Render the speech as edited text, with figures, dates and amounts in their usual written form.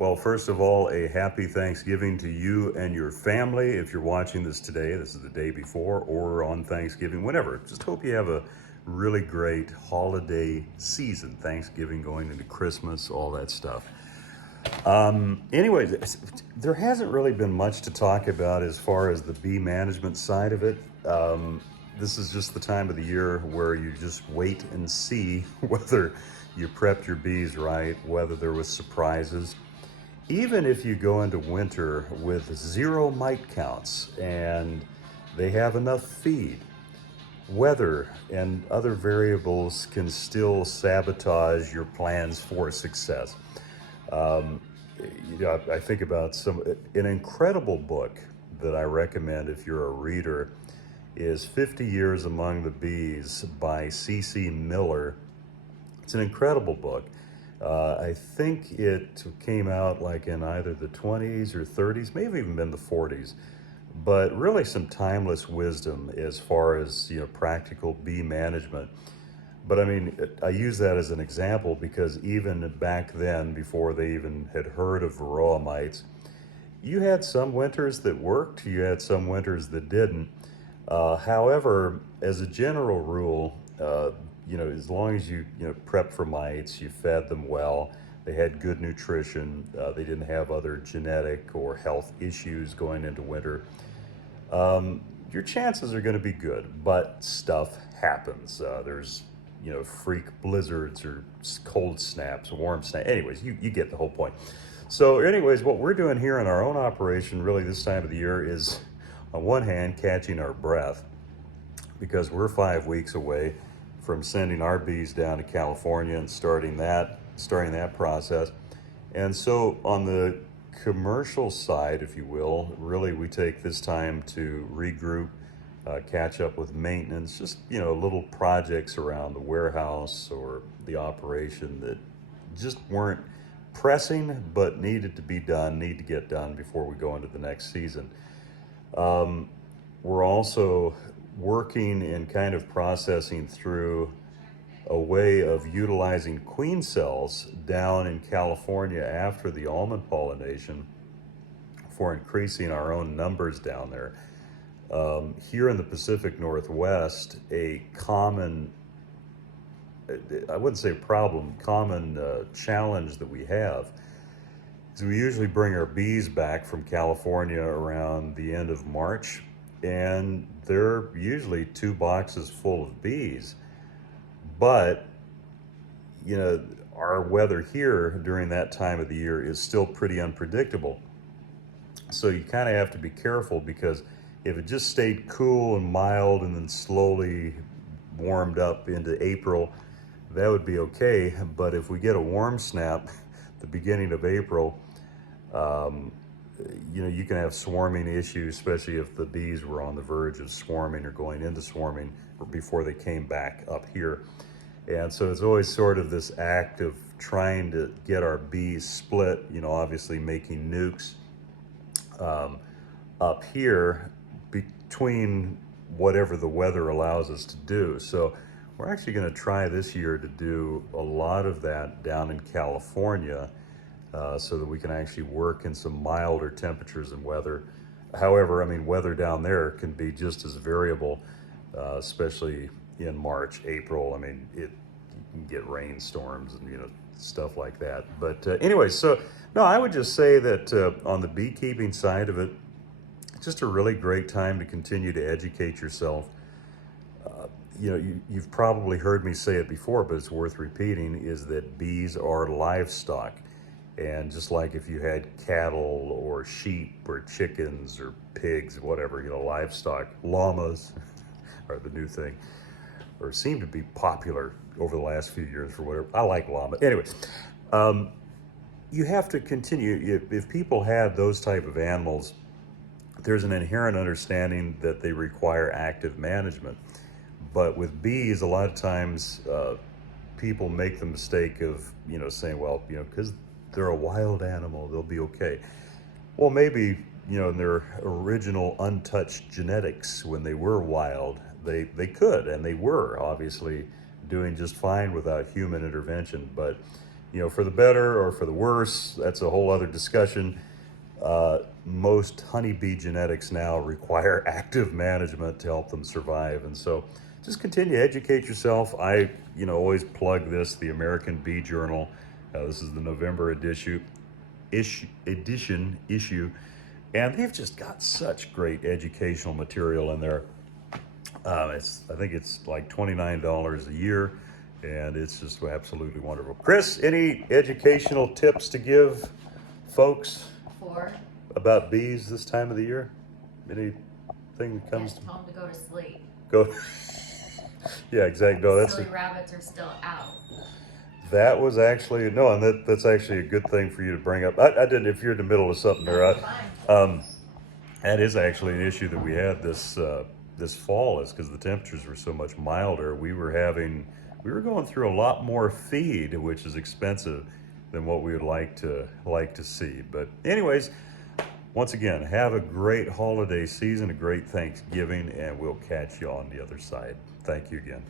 Well, first of all, a happy Thanksgiving to you and your family. If you're watching this today, this is the day before or on Thanksgiving, whenever. Just hope you have a really great holiday season. Thanksgiving going into Christmas, all that stuff. Anyways, there hasn't really been much to talk about as far as the bee management side of it. This is just the time of the year where you just wait and see whether you prepped your bees right, whether there was surprises. Even if you go into winter with zero mite counts and they have enough feed, weather and other variables can still sabotage your plans for success. Um, I think about an incredible book that I recommend if you're a reader is 50 Years Among the Bees by C.C. Miller. It's an incredible book. I think it came out like in either the 20s or 30s, maybe even been the 40s, but really some timeless wisdom as far as practical bee management. But I mean, I use that as an example because even back then, before they even had heard of varroa mites, you had some winters that worked, you had some winters that didn't. However, as a general rule, as long as you prep for mites, you fed them well, they had good nutrition, they didn't have other genetic or health issues going into winter, your chances are going to be good. But stuff happens. There's freak blizzards or cold snaps, warm snaps. Anyways, you get the whole point. So anyways, what we're doing here in our own operation really this time of the year is, on one hand, catching our breath because we're 5 weeks away from sending our bees down to California and starting that process. And so on the commercial side, if you will, really we take this time to regroup, catch up with maintenance, just little projects around the warehouse or the operation that just weren't pressing but needed to be done, need to get done before we go into the next season. We're also working and kind of processing through a way of utilizing queen cells down in California after the almond pollination for increasing our own numbers down there. Here in the Pacific Northwest, a common, I wouldn't say problem, common challenge that we have is we usually bring our bees back from California around the end of March, and they're usually 2 boxes full of bees. But, our weather here during that time of the year is still pretty unpredictable. So you kind of have to be careful because if it just stayed cool and mild and then slowly warmed up into April, that would be okay. But if we get a warm snap the beginning of April, you can have swarming issues, especially if the bees were on the verge of swarming or going into swarming before they came back up here. And so it's always sort of this act of trying to get our bees split, obviously making nukes up here between whatever the weather allows us to do. So we're actually going to try this year to do a lot of that down in California, so that we can actually work in some milder temperatures and weather. However, I mean, weather down there can be just as variable, especially in March, April. I mean, you can get rainstorms and stuff like that. But anyway, so no, I would just say that on the beekeeping side of it, it's just a really great time to continue to educate yourself. You've probably heard me say it before, but it's worth repeating, is that bees are livestock. And just like if you had cattle or sheep or chickens or pigs, whatever, livestock, llamas are the new thing, or seem to be popular over the last few years for whatever. I like llama. Anyway, you have to continue. If people have those type of animals, there's an inherent understanding that they require active management. But with bees, a lot of times people make the mistake of, saying, well, because they're a wild animal, they'll be okay. Well, maybe, in their original untouched genetics, when they were wild, they could, and they were obviously doing just fine without human intervention. But for the better or for the worse, that's a whole other discussion. Most honeybee genetics now require active management to help them survive. And so just continue to educate yourself. I, always plug this, the American Bee Journal. This is the November issue, and they've just got such great educational material in there. I think it's like $29 a year, and it's just absolutely wonderful. Chris, any educational tips to give folks For about bees this time of the year? Anything that comes get home to go to sleep. go? Yeah, exactly. No, Silly rabbits are still out. that was actually no, and that's actually a good thing for you to bring up. I didn't. If you're in the middle of something there, Fine. that is actually an issue that we had this fall, is because the temperatures were so much milder. We were going through a lot more feed, which is expensive than what we would like to see. But anyways, once again, have a great holiday season, a great Thanksgiving, and we'll catch you on the other side. Thank you again.